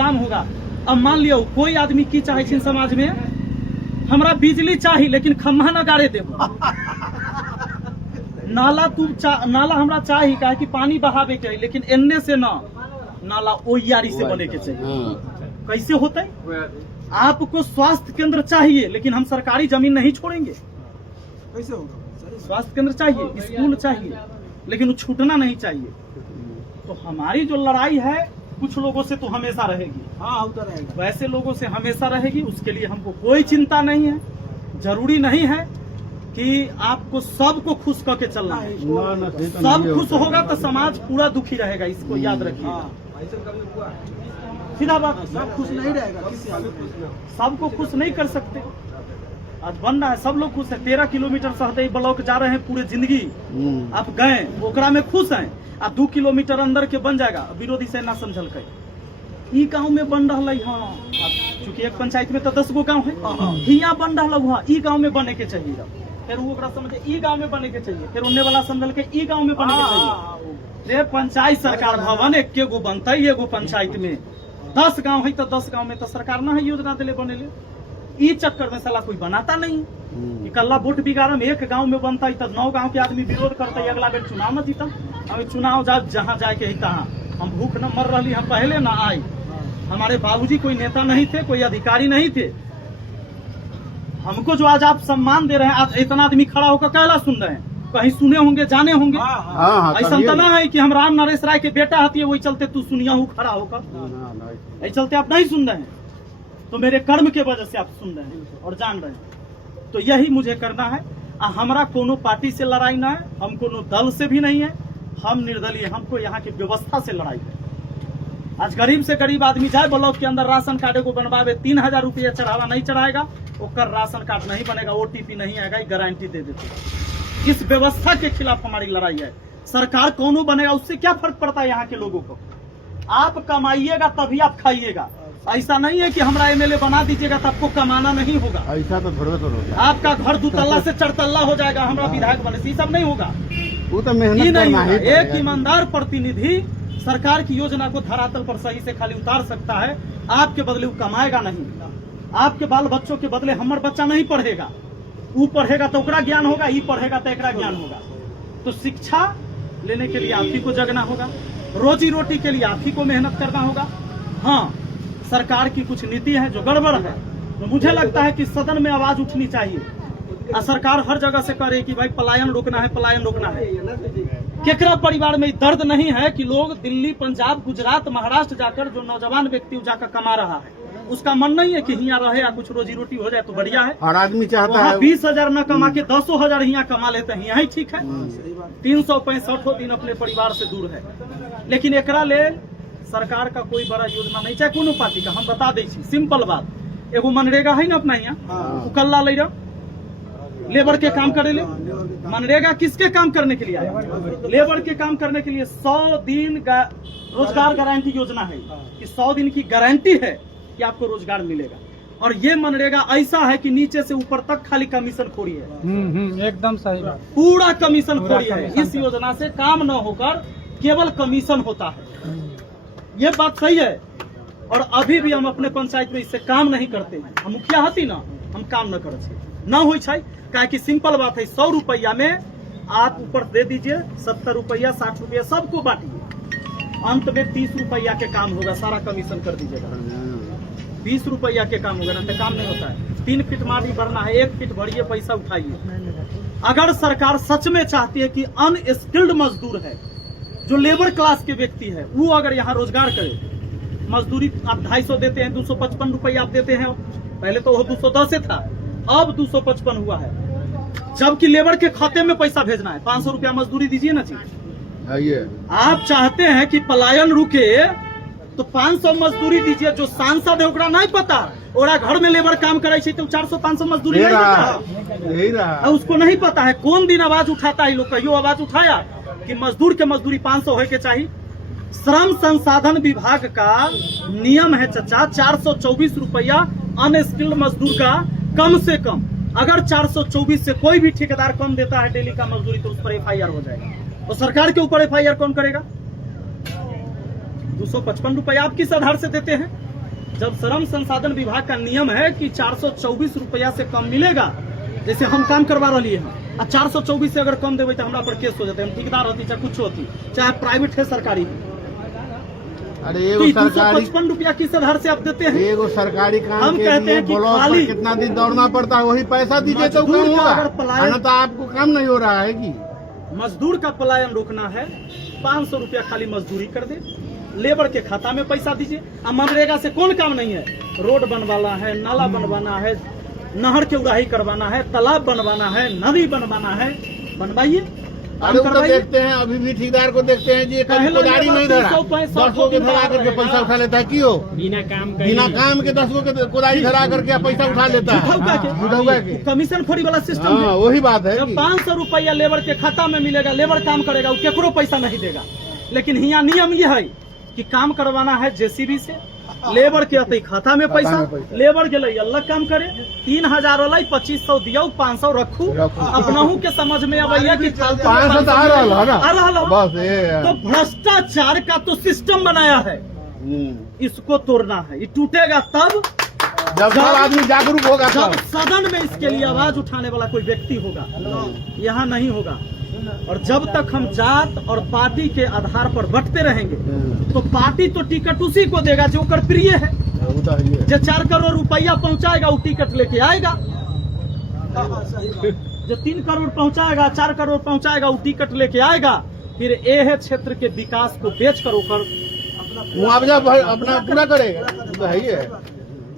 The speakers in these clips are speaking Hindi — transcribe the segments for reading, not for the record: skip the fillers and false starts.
काम होगा। अब मान लियो कोई आदमी की चाहे छीन समाज में हमरा बिजली चाहिए लेकिन खम्भा न गाड़े देबो, नाला नाला हमरा चाहिए काहे कि पानी बहावे के है, लेकिन एन्ने से ना नाला ओयारी से बने के चाहिए। कैसे होता है? आपको स्वास्थ्य केंद्र चाहिए लेकिन हम सरकारी जमीन नहीं छोड़ेंगे। कैसे होगा? स्वास्थ्य केंद्र चाहिए, स्कूल चाहिए, लेकिन वो छूटना नहीं चाहिए। तो हमारी जो लड़ाई है कुछ लोगों से तो हमेशा रहेगी, हाँ होता रहेगा, वैसे लोगों से हमेशा रहेगी। उसके लिए हमको कोई चिंता नहीं है। जरूरी नहीं है कि आपको सबको खुश करके चलना है। सब खुश होगा तो समाज पूरा दुखी रहेगा, इसको याद रखिए। सीधा बात, सब खुश नहीं रहेगा, सबको खुश नहीं कर सकते। आज बन रहा है, सब लोग खुश है। 13 किलोमीटर सहदई ब्लॉक जा रहे हैं पूरे जिंदगी, आप गए ओकरा में खुश हैं। आप 2 किलोमीटर अंदर के बन जाएगा, विरोधी से ना समझल के ई गाँव में बन रहा है। हाँ, चूंकि एक पंचायत में तो 10 गो गाँव है, हियाँ बन रहा हुआ ई गाँव में बने के चाहिए। फिर वो समझे ई गाँव में बने के चाहिए, फिर उन्ने वाला समझल के ई गाँव में बने के चाहिए। पंचायत सरकार भवन एक गो बनता है, एगो पंचायत में 10 गाँव है तो 10 गाँव में तो सरकार ना है योजना दिले बने ले। ई चक्कर में साला कोई बनाता नहीं। कल्ला वोट बिगाड़ में एक गांव में बनता है तो 9 गांव के आदमी विरोध करते, अगला बेर चुनाव न जीता। हमें चुनाव जहाँ जाए के ही तहाँ हम भूख न मर रही, हम पहले न आए। हमारे बाबूजी कोई नेता नहीं थे, कोई अधिकारी नहीं थे। हमको जो आज आप सम्मान दे रहे हैं, आज इतना आदमी खड़ा होकर कहला सुन रहे हैं, कहीं सुने होंगे जाने होंगे। ऐसा तो ना है कि हम राम नरेश राय के बेटा हती है वही चलते तू सुनिया हूँ खड़ा होकर, ऐसे चलते आप नहीं सुन रहे हैं। तो मेरे कर्म के वजह से आप सुन रहे हैं और जान रहे हैं। तो यही मुझे करना है। हमारा कोनो पार्टी से लड़ाई ना है, हम कोनो दल से भी नहीं है, हम निर्दलीय। हमको यहाँ की व्यवस्था से लड़ाई है। आज गरीब से गरीब आदमी जाए ब्लॉक के अंदर राशन कार्ड को बनवावे, 3000 रुपया चढ़ावा नहीं चढ़ाएगा, ओकर राशन कार्ड नहीं बनेगा, OTP नहीं आएगा, गारंटी दे देते। इस व्यवस्था के खिलाफ हमारी लड़ाई है। सरकार कौन बनेगा उससे क्या फर्क पड़ता है यहाँ के लोगों को। आप कमाइएगा तभी आप खाइएगा। ऐसा नहीं है कि हमारा MLA बना दीजिएगा तो आपको कमाना नहीं होगा। ऐसा तो थोड़ा तो होगा, आपका घर 2 तल्ला से 4 तल्ला हो जाएगा, हमारा विधायक बने से सब नहीं होगा। वो तो मेहनत नहीं होगा। एक ईमानदार प्रतिनिधि सरकार की योजना को धरातल पर सही से खाली उतार सकता है, आपके बदले वो कमाएगा नहीं। आपके बाल बच्चों के बदले हमार बच्चा नहीं पढ़ेगा, वो पढ़ेगा तो ओकरा ज्ञान होगा, ई पढ़ेगा तो एकरा ज्ञान होगा। तो शिक्षा लेने के लिए आप ही को जगना होगा, रोजी रोटी के लिए आप ही को मेहनत करना होगा। हाँ, सरकार की कुछ नीति है जो गड़बड़ है, तो मुझे लगता है कि सदन में आवाज उठनी चाहिए। सरकार हर जगह से करे कि भाई पलायन रोकना है, पलायन रोकना है। केकरा परिवार में दर्द नहीं है कि लोग दिल्ली, पंजाब, गुजरात, महाराष्ट्र जाकर जो नौजवान व्यक्ति जाकर कमा रहा है, उसका मन नहीं है कि यहाँ रहे या कुछ रोजी रोटी हो जाए तो बढ़िया है। हर आदमी चाहता है 20,000 न कमा के 10,000 यहाँ कमा लेते हैं, यही ठीक है। 365 दिन अपने परिवार से दूर है। लेकिन एकरा ले सरकार का कोई बड़ा योजना नहीं, चाहे कोनो पार्टी का। हम बता दी सिंपल बात, एगो मनरेगा है ना अपना यहाँ, कल्ला ले लेबर के काम करे ले। मनरेगा किसके काम करने के लिए आया? लेबर के काम करने के लिए। 100 दिन रोजगार गारंटी योजना है कि 100 दिन की गारंटी है कि आपको रोजगार मिलेगा। और ये मनरेगा ऐसा है कि नीचे से ऊपर तक खाली कमीशन खोरी है। एकदम सही बात, पूरा कमीशन खोरी है। इस योजना से काम न होकर केवल कमीशन होता है, ये बात सही है। और अभी भी हम अपने पंचायत में इससे काम नहीं करते हैं। हम मुखिया हती ना, हम काम न करे न हो। क्या कि सिंपल बात है, 100 रुपया में आप ऊपर दे दीजिए, 70 रुपया, 60 रुपया सबको बांटिए। अंत में 30 रुपया के काम होगा, सारा कमीशन कर दीजिएगा। 20 रुपया के काम होगा ना, तो काम नहीं होता है। 3 फीट माटी भरना है, 1 फीट भरिए, पैसा उठाइए। अगर सरकार सच में चाहती है कि अनस्किल्ड मजदूर है, जो लेबर क्लास के व्यक्ति है, वो अगर यहाँ रोजगार करे, मजदूरी आप 250 देते हैं, 255 रुपया आप देते हैं। पहले तो वो 210 था, अब 255 हुआ है। जबकि लेबर के खाते में पैसा भेजना है, 500 रुपया मजदूरी दीजिए ना जी। आप चाहते हैं कि पलायन रुके तो 500 मजदूरी दीजिए। जो सांसद है ओकरा नहीं पता, ओरा घर में लेबर काम करे तो 400-500 मजदूरी नहीं पता, उसको नहीं पता है। कौन दिन आवाज उठाता है? लोग कहियो आवाज उठाया कि मजदूर के मजदूरी 500 होके चाहिए। श्रम संसाधन विभाग का नियम है चचा, 424 रुपया अनस्किल्ड मजदूर का कम से कम। अगर 424 से कोई भी ठेकेदार कम देता है डेली का मजदूरी तो उस पर FIR हो जाएगा। तो सरकार के ऊपर FIR कौन करेगा? 255 रुपया आप किस आधार से देते हैं? जब श्रम संसाधन विभाग का नियम है कि 424 रुपया से कम मिलेगा, जैसे हम काम करवा रही है, 424 से अगर कम देवे तो हमारा पर केस हो जाते हैं, हम ठेकेदार होती चाहे कुछ होती, चाहे प्राइवेट है सरकारी है। अरे तो एगो सरकारी 255 रुपया किस आधार से आप देते हैं? एगो सरकारी काम हम के कहते लिए हैं कि ब्लॉक खाली- पर कितना दिन दौड़ना पड़ता है, वही पैसा दीजिए तो मजदूर काम का होगा, अगर पलायन- अन्यथा आपको काम नहीं हो रहा है कि मजदूर का पलायन रोकना है, 500 रुपया खाली मजदूरी कर दे, लेबर के खाता में पैसा दीजिए। अब मनरेगा से कौन काम नहीं है? रोड बनवाना है, नाला बनवाना है, नहर के उड़ाही करवाना है, तालाब बनवाना है, नदी बनवाना है, बनवाइए, काम अरे वो तो करवाइए। देखते हैं, अभी भी ठेकेदार को देखते हैं जी, कभी पहले कोदारी लेबर नहीं धरा, 365 10 के धरा करके रहेगा। पैसा उठा लेता है, क्यों? बिना काम बिना काम के 10 के कोदारी धरा करके पैसा उठा लेता है, झूठौका के। झूठौका के। कमीशन खोरी वाला सिस्टम हाँ, है। वही बात है जब कि 500 रुपया लेबर के खाता में मिलेगा, लेबर काम करेगा, वो केकरो पैसा नहीं देगा। लेकिन यहाँ नियम ये है कि काम करवाना है जेसीबी से, लेबर के अतई खाता में पैसा, लेबर के लिए अलग काम करे, 3000 वाला 2500 दियो, 500 रखू, अपनाहू के समझ में अवैया कि 500 तो आ रहा है ना, आ रहा है। बस ये है। तो भ्रष्टाचार का तो सिस्टम बनाया है, इसको तोड़ना है। ये टूटेगा तब जब सब आदमी जागरूक होगा जब तब। सदन में इसके लिए आवाज उठाने वाला कोई व्यक्ति होगा, यहाँ नहीं होगा। और जब तक हम जात और पार्टी के आधार पर बंटते रहेंगे तो पार्टी तो टिकट उसी को देगा जो कर प्रिय है। वो तो है। जो 4 करोड़ रुपया पहुंचाएगा वो टिकट लेके आएगा, जो 3 करोड़ पहुंचाएगा, 4 करोड़ पहुंचाएगा वो टिकट लेके आएगा। फिर एह क्षेत्र के विकास को बेच कर होकर मुआवजा अपना पूरा करेगा, तो है ही है।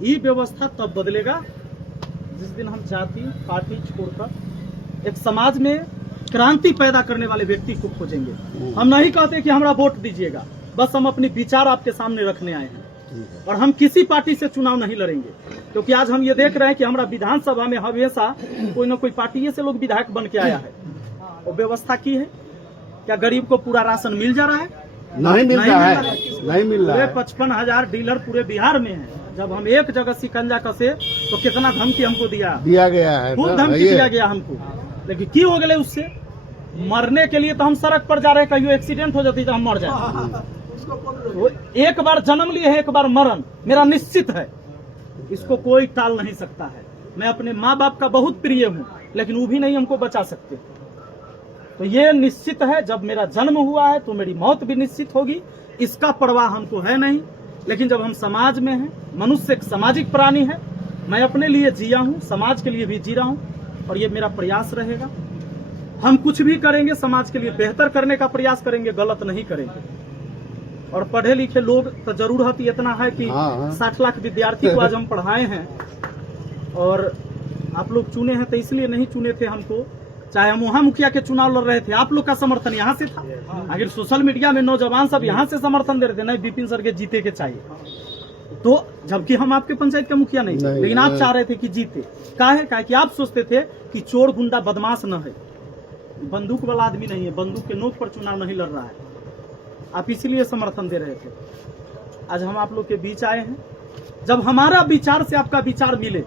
ये व्यवस्था तब बदलेगा जिस दिन हम जाति पार्टी छोड़कर एक समाज में क्रांति पैदा करने वाले व्यक्ति को खोजेंगे। हम नहीं कहते कि हमारा वोट दीजिएगा, बस हम अपने विचार आपके सामने रखने आए हैं। और हम किसी पार्टी से चुनाव नहीं लड़ेंगे, क्योंकि आज हम ये देख रहे हैं कि हमारा विधानसभा में हमेशा कोई न कोई पार्टी से लोग विधायक बन के आया है। और व्यवस्था की है, क्या गरीब को पूरा राशन मिल जा रहा है? नहीं मिल रहा है, नहीं मिल रहा पूरे है। 55,000 डीलर पूरे बिहार में है। जब हम एक जगह शिकंजा कसे तो कितना धमकी हमको दिया गया है, खूब तो धमकी है ही दिया है। गया हमको। लेकिन की हो गए उससे? मरने के लिए तो हम सड़क पर जा रहे हैं, कहीं एक्सीडेंट हो जाती तो हम मर जाए। वो एक बार जन्म लिए है, एक बार मरण मेरा निश्चित है, इसको कोई टाल नहीं सकता है। मैं अपने माँ बाप का बहुत प्रिय हूँ, लेकिन वो भी नहीं हमको बचा सकते। तो ये निश्चित है, जब मेरा जन्म हुआ है तो मेरी मौत भी निश्चित होगी, इसका परवाह हमको है नहीं। लेकिन जब हम समाज में हैं, मनुष्य एक सामाजिक प्राणी है, मैं अपने लिए जिया हूँ, समाज के लिए भी जी रहा हूँ, और ये मेरा प्रयास रहेगा। हम कुछ भी करेंगे समाज के लिए बेहतर करने का प्रयास करेंगे, गलत नहीं करेंगे। और पढ़े लिखे लोग तो जरूरत इतना है कि 60 लाख विद्यार्थी को आज हम पढ़ाए हैं। और आप लोग चुने हैं तो इसलिए नहीं चुने थे हमको, चाहे हम वहां मुखिया के चुनाव लड़ रहे थे, आप लोग का समर्थन यहाँ से था। अगर सोशल मीडिया में नौजवान सब यहाँ से समर्थन दे रहे थे, नहीं विपिन सर के जीते के चाहिए, तो जबकि हम आपके पंचायत के मुखिया नहीं थे, लेकिन आप चाह रहे थे कि जीते। काहे कि आप सोचते थे कि चोर गुंडा बदमाश न है, बंदूक वाला आदमी नहीं है, बंदूक के नोक पर चुनाव नहीं लड़ रहा है, आप इसीलिए समर्थन दे रहे थे। आज हम आप लोग के बीच आए हैं, जब हमारा विचार से आपका विचार मिले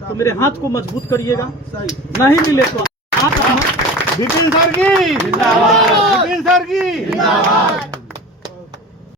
तो मेरे हाथ को मजबूत करिएगा, नहीं मिले तो आप विपिन सर की जिंदाबाद, विपिन सर की जिंदाबाद।